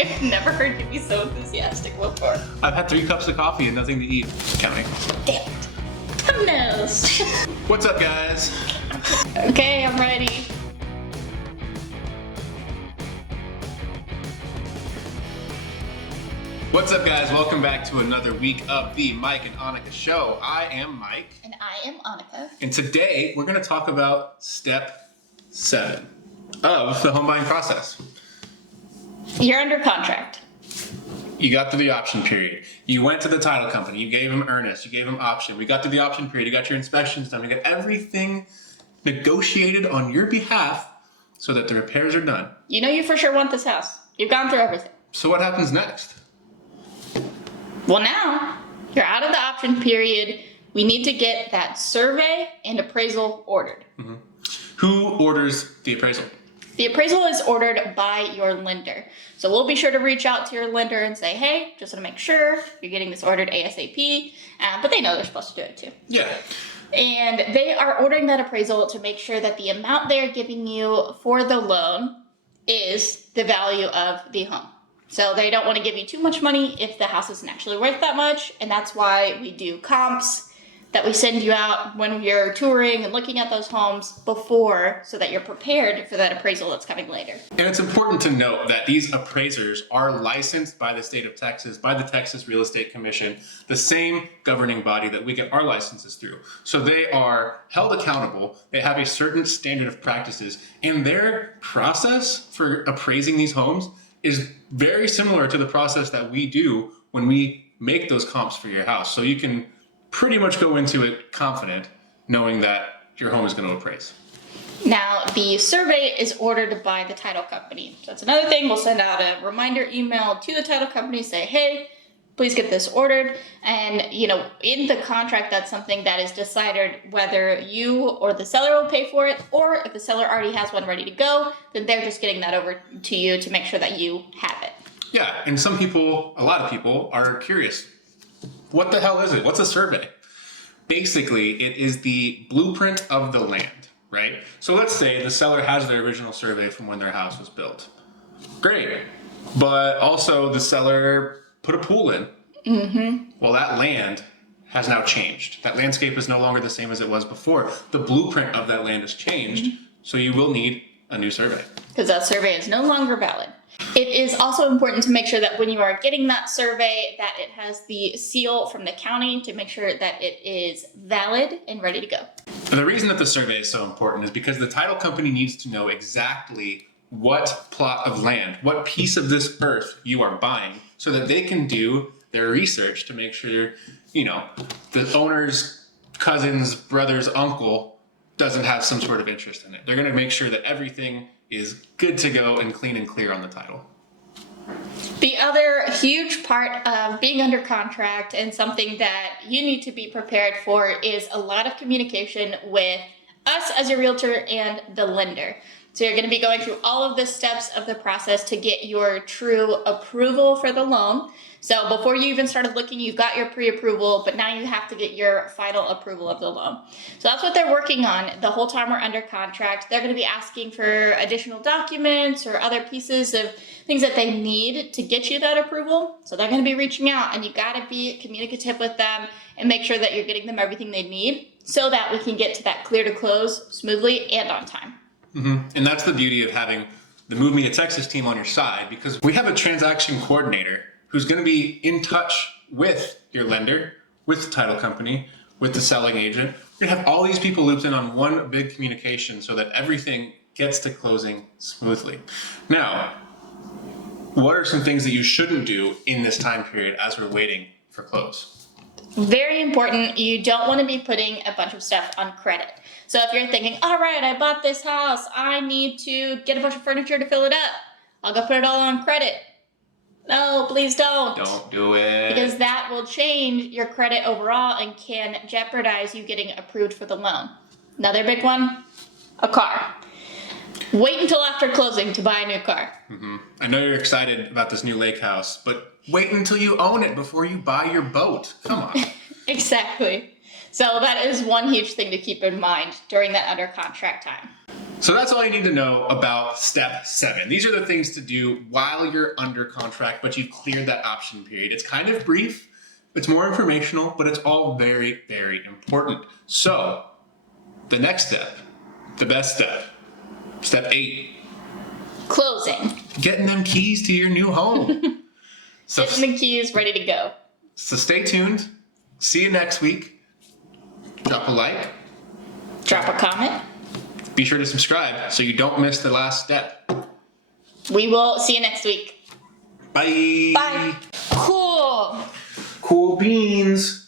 I've never heard you be so enthusiastic before. I've had 3 cups of coffee and nothing to eat. Counting. Damn it. Who knows? What's up, guys? Okay, I'm ready. What's up, guys? Welcome back to another week of the Mike and Annika Show. I am Mike. And I am Annika. And today we're going to talk about step 7 of the home buying process. You're under contract. You got through the option period. You went to the title company. You gave them earnest. You gave them option. We got through the option period. You got your inspections done. We got everything negotiated on your behalf so that the repairs are done. You know you for sure want this house. You've gone through everything. So what happens next? Well, now you're out of the option period. We need to get that survey and appraisal ordered. Mm-hmm. Who orders the appraisal? The appraisal is ordered by your lender. So we'll be sure to reach out to your lender and say, hey, just want to make sure you're getting this ordered ASAP. But they know they're supposed to do it too. Yeah. And they are ordering that appraisal to make sure that the amount they're giving you for the loan is the value of the home. So they don't want to give you too much money if the house isn't actually worth that much. And that's why we do comps that we send you out when you're touring and looking at those homes before so that you're prepared for that appraisal that's coming later. And it's important to note that these appraisers are licensed by the state of Texas, by the Texas Real Estate Commission, the same governing body that we get our licenses through. So they are held accountable. They have a certain standard of practices, and their process for appraising these homes is very similar to the process that we do when we make those comps for your house. So you can pretty much go into it confident, knowing that your home is going to appraise. Now, the survey is ordered by the title company. So that's another thing. We'll send out a reminder email to the title company, say, hey, please get this ordered. And, in the contract, that's something that is decided whether you or the seller will pay for it, or if the seller already has one ready to go, then they're just getting that over to you to make sure that you have it. Yeah, and a lot of people are curious. What the hell is it? What's a survey? Basically, it is the blueprint of the land, right? So let's say the seller has their original survey from when their house was built. Great. But also the seller put a pool in. Mm-hmm. Well, that land has now changed. That landscape is no longer the same as it was before. The blueprint of that land has changed, so you will need a new survey. Because that survey is no longer valid. It is also important to make sure that when you are getting that survey, that it has the seal from the county to make sure that it is valid and ready to go. And the reason that the survey is so important is because the title company needs to know exactly what plot of land, what piece of this earth you are buying, so that they can do their research to make sure, the owner's cousin's brother's uncle doesn't have some sort of interest in it. They're going to make sure that everything is good to go and clean and clear on the title. The other huge part of being under contract, and something that you need to be prepared for, is a lot of communication with us as your realtor and the lender. So you're going to be going through all of the steps of the process to get your true approval for the loan. So before you even started looking, you've got your pre-approval, but now you have to get your final approval of the loan. So that's what they're working on the whole time we're under contract. They're going to be asking for additional documents or other pieces of things that they need to get you that approval. So they're going to be reaching out, and you got to be communicative with them and make sure that you're getting them everything they need so that we can get to that clear to close smoothly and on time. Mm-hmm. And that's the beauty of having the Move Me to Texas team on your side, because we have a transaction coordinator who's going to be in touch with your lender, with the title company, with the selling agent. We're going to have all these people looped in on one big communication so that everything gets to closing smoothly. Now, what are some things that you shouldn't do in this time period as we're waiting for close? Very important. You don't want to be putting a bunch of stuff on credit. So if you're thinking, all right, I bought this house, I need to get a bunch of furniture to fill it up, I'll go put it all on credit. No, please don't. Don't do it. Because that will change your credit overall and can jeopardize you getting approved for the loan. Another big one, a car. Wait until after closing to buy a new car. Mm-hmm. I know you're excited about this new lake house, but wait until you own it before you buy your boat. Come on. Exactly. So that is one huge thing to keep in mind during that under contract time. So that's all you need to know about step 7. These are the things to do while you're under contract, but you've cleared that option period. It's kind of brief, it's more informational, but it's all very, very important. So the next step, the best step, step 8, Closing. getting them keys to your new home. So, Getting the keys ready to go. so stay tuned. See you next week. Drop a like. Drop a comment. Be sure to subscribe so you don't miss the last step. We will see you next week. Bye. Bye. Cool. Cool beans.